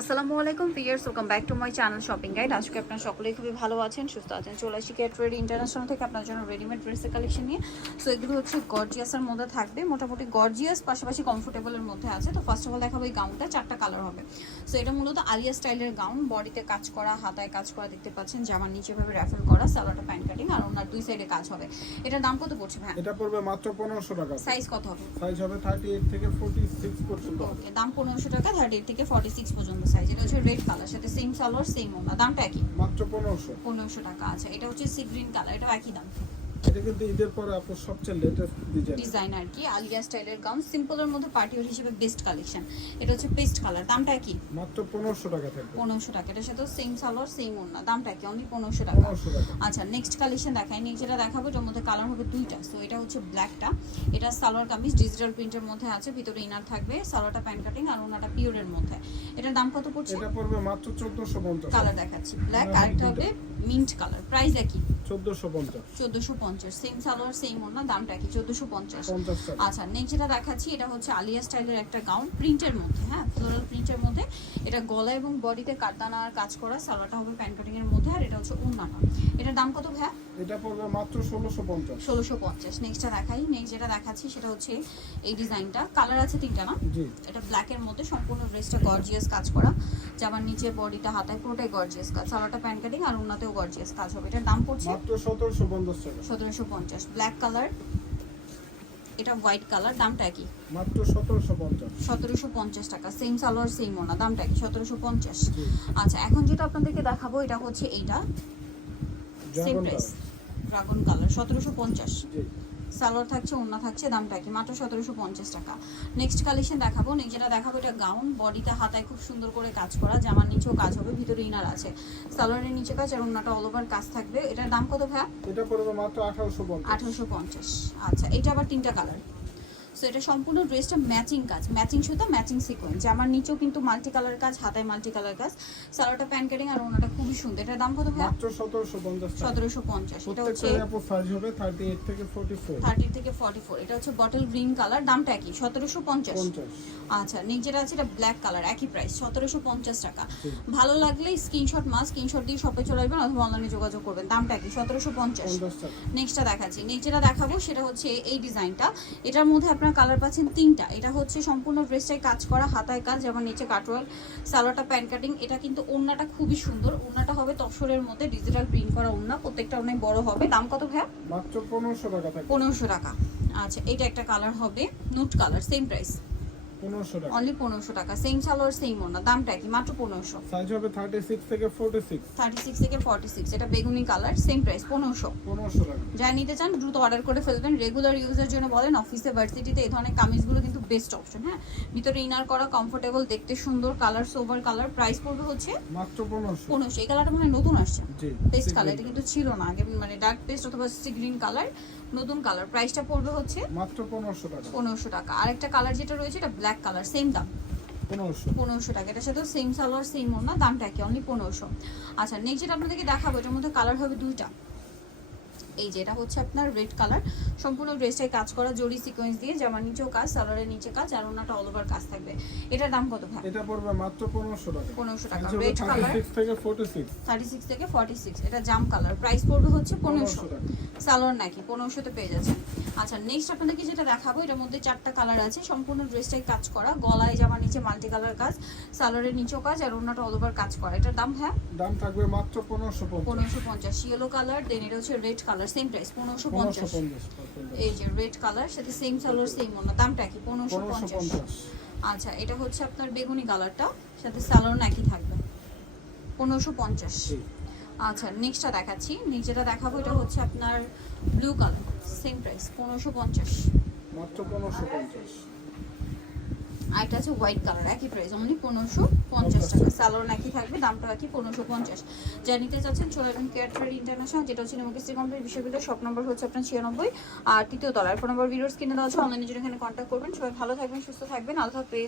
আসসালামু আলাইকুম pears welcome back to my channel shopping guide. আজকে আপনারা সকলেই খুবই ভালো আছেন সুস্থ আছেন। চলে আসি কেট রেডি ইন্টারন্যাশনাল থেকে আপনার জন্য রেডিমেড ড্রেসের কালেকশন নিয়ে। সো এগুলো হচ্ছে গর্জিয়াসের মধ্যে থাকবে মোটামুটি গর্জিয়াস পাশাপাশি কমফোর্টেবলের মধ্যে আছে। তো ফার্স্ট অফ অল দেখাবো এই গাউনটা চারটা কালার হবে। সো এটা মূলত আলিয়া স্টাইলের গাউন বডিতে কাজ করা হাতায় কাজ করা দেখতে পাচ্ছেন জামার নিচে ভাবে র্যাফেল করা সালোয়ারটা প্যান্ট কাটিং আর ওনার দুই সাইডে কাজ হবে। এটার দাম কত পড়ছে ভাই এটা পড়বে মাত্র পনেরোশো টাকা। সাইজ কত হবে? সাইজ হবে থার্টি এইট থেকে ফোর্টি সিক্স পর্যন্ত। ওকে দাম পনেরোশো টাকা থার্টি এইট থেকে ফর্টি সিক্স পর্যন্ত। সাইজ এটা হচ্ছে রেড কালার সাথে সেম সালোয়ার সেম ওনা দামটা একই? মাত্র পনেরোশো। পনেরোশো টাকা। আছে এটা হচ্ছে সি গ্রিন কালার এটাও একই দাম। এটা কিন্তু ঈদের পরে আপনার সবচেয়ে লেটেস্ট ডিজাইন ডিজাইন আর কি আলিয়া স্টাইলের গাউন সিম্পলের মধ্যে পার্টি ওয়ার হিসেবে বেস্ট কালেকশন এটা হচ্ছে পেস্ট কালার দামটা কি? মাত্র পনেরোশো টাকা থাকবে। পনেরোশো টাকা। এটার সাথে সেম সালোয়ার সেম ওনা দামটা কি? অনলি পনেরোশো টাকা। টাকা। আচ্ছা নেক্সট কালেকশন দেখাই নেক্সট যেটা দেখাবো এটার মধ্যে কালার হবে দুইটা। সো এটা হচ্ছে ব্ল্যাকটা এটা সালোয়ার কামিজ ডিজিটাল প্রিন্টের মধ্যে আছে ভিতরে ইনার থাকবে সালোয়ারটা প্যান্ট কাটিং আর ওনাটা পিওরের মধ্যে। এটার দাম কত পড়ছে? এটা পড়বে মাত্র চোদ্দোশো পঞ্চাশ। কালার দেখাচ্ছি। ব্ল্যাক আরেকটা হবে মিন্ট কালার প্রাইস একই? চোদ্দোশো পঞ্চাশ। চোদ্দোশো পঞ্চাশ। সেম সালোয়ার সেম ওনা দামটা কি? চোদ্দোশো পঞ্চাশ। আচ্ছা নেক্সট যেটা দেখাচ্ছি এটা হচ্ছে আলিয়া স্টাইলের একটা গাউন প্রিন্টের মধ্যে হ্যাঁ? ফ্লোরাল প্রিন্টের মধ্যে। এটা গলা এবং বডিতে কাটদানা আর কাজ করা সালোয়ারটা হবে প্যান্ট কাটিং এর মধ্যে আর এটা হচ্ছে উন্নাটা এটার দাম কত ভাইয়া? এটা পড়বে মাত্র ষোলোশো পঞ্চাশ। ষোলোশো পঞ্চাশ। নেক্সটটা দেখাই। নেক্সট যেটা দেখাচ্ছি সেটা হচ্ছে এই ডিজাইনটা কালার আছে তিনটা না? জি। এটা ব্ল্যাকের মধ্যে সম্পূর্ণ ড্রেসটা গর্জিয়াস কাজ করা। জামার নিচে বডিটা হাতায় পুরোটাই গর্জিয়াস কাজ। সালোয়ারটা প্যান্ট কাটিং আর উন্নাতেও গর্জিয়াস কাজ হবে। এটার দাম পড়ছে? মাত্র সতেরোশো পঞ্চাশ টাকা। সতেরোশো পঞ্চাশ। ব্ল্যাক কালার এটা হোয়াইট কালার দামটা কি মাত্র সতেরোশো পঞ্চাশ। সতেরোশো পঞ্চাশ টাকা। সেম সালোয়ার সেম ওনা দামটা কি সতেরোশো পঞ্চাশ। জি। আচ্ছা এখন যেটা আপনাদেরকে দেখাবো এটা হচ্ছে এইটা। সেম প্রাইস ড্রাগন কালার সতেরোশো পঞ্চাশ। সালোয়ার থাকছে ওড়না থাকছে দামটা কি মাত্র সতেরোশো পঞ্চাশ টাকা। নেক্সট কালেকশন দেখাবো যেটা দেখাবো এটা গাউন বডিতে হাতায় খুব সুন্দর করে কাজ করা জামার নিচেও কাজ হবে ভিতরে ইনার আছে। সালোয়ারের নিচে কাজ আর ওড়নাটা অল ওভার কাজ থাকবে। এটার দাম কত ভাইয়া? এটা পড়বে মাত্র আঠারোশো পঞ্চাশ। আঠারোশো পঞ্চাশ। আচ্ছা এটা আবার তিনটা কালার এটা সম্পূর্ণ ড্রেসটা ম্যাচিং কাজ ম্যাচিং সুতা ম্যাচিং সিকোয়েন্স আমার নিচেও কিন্তু মাল্টি কালার কাজ হাতায় মাল্টি কালার কাজ। সালোয়ারটা প্যান্ট কাটিং আর ওনাটা খুবই সুন্দর। এটার দাম কত মাত্র টাকা। সতেরোশো পঞ্চাশ। এটা হচ্ছে আপনার সাইজ হবে থার্টি এইট থেকে ফোর্টি ফোর থার্টি থেকে ফর্টি ফোর এটা হচ্ছে বটল গ্রিন কালার দামটা পঞ্চাশ। পঞ্চাশ। আচ্ছা নিচেটা আছে এটা ব্ল্যাক কালার একই প্রাইস সতেরোশো পঞ্চাশ টাকা। জি। ভালো লাগলে স্ক্রিনশট মাস স্ক্রিনশট দিয়ে শপে চলে আসবেন অথবা অনলাইনে যোগাযোগ করবেন। দামটা কি সতেরোশো পঞ্চাশ। পঞ্চাশ টাকা। নেক্সটটা দেখাচ্ছি। নেক্সট যেটা দেখাবো সেটা হচ্ছে এই ডিজাইনটা এটার মধ্যে আপনার কালার পাচ্ছেন তিনটা। এটা হচ্ছে সম্পূর্ণ ড্রেসটাই কাজ করা হাতায় কাজ যেমন নিচে কাটওয়াল সালোয়ারটা প্যান্ট কাটিং। এটা কিন্তু ওড়নাটা খুবই সুন্দর। ওড়নাটা হবে তসরের মধ্যে ডিজিটাল প্রিন্ট করা ওড়না প্রত্যেকটা অনেক বড় হবে। দাম কত ভাইয়া? মাত্র পনেরোশো টাকা পনেরোশো টাকা। আচ্ছা এটা একটা কালার হবে nude colour same price only পনেরোশো টাকা। সেম সালোয়ার সেম ওড়না দামটা কি মাত্র পনেরোশো। সাইজ হবে থার্টি সিক্স থেকে ফোর্টি সিক্স থার্টি সিক্স থেকে ফর্টি সিক্স এটা বেগুনি কালার সেম প্রাইস পনেরোশো। পনেরোশো টাকা। যা নিতে চান দ্রুত অর্ডার করে ফেলবেন। রেগুলার ইউজের জন্য বলেন অফিসে ভার্সিটিতে এই ধরনের কামিজগুলো কিন্তু বেস্ট অপশন হ্যাঁ? ভিতরে ইনার করা কমফোর্টেবল দেখতে সুন্দর কালার সোভার কালার প্রাইস পড়বে হচ্ছে মাত্র পনেরোশো। পনেরোশো। এই কালারটা মানে নতুন আসছে। পেস্ট কালার এটা কিন্তু ছিল না। আগে মানে ডার্ক পেস্ট অথবা গ্রিন কালার নতুন কালার। প্রাইসটা পড়বে হচ্ছে মাত্র 1500 টাকা। 1500 টাকা। আরেকটা কালার যেটা রয়েছে এটা ব্ল্যাক কালার সেম দাম। পনেরোশো। পনেরোশো টাকা। এটার সাথে সেম সালোয়ার সেম ওনা না দামটা কি অনলি পনেরোশো। আচ্ছা নেক্সট যেটা আপনাদেরকে দেখাবো এটার মধ্যে কালার হবে দুইটা। এই যে এটা হচ্ছে আপনার রেড কালার সম্পূর্ণ ড্রেসটাই কাজ করা জরি সিকোয়েন্স দিয়ে জামার নিচেও কাজ সালোয়ারের নিচে কাজ আর ওনাটা অল ওভার কাজ থাকবে। এটার দাম কত ভাই? এটা পড়বে মাত্র পনেরোশো টাকা। পনেরোশো টাকা। রেড কালার সিক্স থেকে ফোর্টি সিক্স থার্টি সিক্স থেকে ফর্টি সিক্স এটা জাম কালার প্রাইস পড়বে হচ্ছে পনেরোশো। পনেরোশো টাকা। সালোয়ার নাকি? পনেরোশোতে পেয়ে যাচ্ছেন। আচ্ছা নেক্সট আপনাদেরকে যেটা দেখাবো এটার মধ্যে চারটা কালার আছে। সম্পূর্ণ ড্রেসটাই কাজ করা। গলায় জামার নিচে মাল্টি কালার কাজ সালোয়ারের নিচেও কাজ আর ওনাটা অল ওভার কাজ করা। এটার দাম হ্যাঁ দাম থাকবে মাত্র পনেরোশো পঞ্চাশ। পনেরোশো পঞ্চাশ। ইয়েলো কালার দেন এটা হচ্ছে রেড কালার সেম প্রাইস পনেরোশো পনেরোশো পঞ্চাশ পঞ্চাশ। এই যে রেড কালার সাথে সেম সালোয়ার সেম অন্য দামটা কি? পনেরোশো পঞ্চাশ। আচ্ছা এটা হচ্ছে আপনার বেগুনি কালারটা সাথে সালোয়ার একই থাকবে। পনেরোশো পঞ্চাশ। আচ্ছা নেক্সটটা দেখাচ্ছি। নিচেটা দেখাবো এটা হচ্ছে আপনার ব্লু কালার সেম প্রাইস পনেরোশো পঞ্চাশ। মাত্র পনেরোশো পঞ্চাশ। আর এটা আছে হোয়াইট কালার একই প্রাইস অনলি পনেরোশো পঞ্চাশ টাকা। সালোয়ার একই থাকবে দামটা একই, পনেরোশো পঞ্চাশ। যা নিতে চাচ্ছেন চলে যাবেন কেয়ার ট্রেড ইন্টারন্যাশনাল যেটা হচ্ছে নেমকিস্তি কমপ্লিট বিশ্ববিদ্যালয় শপ নম্বর হচ্ছে আপনার ছিয়ানব্বই আর তৃতীয় তলার ফোন নম্বর ভিডিওস কিনে দেওয়া হচ্ছে অনলাইনে জন্য এখানে কন্ট্যাক্ট করবেন। সবাই ভালো থাকবেন, সুস্থ থাকবেন। আলফা হাফেজ।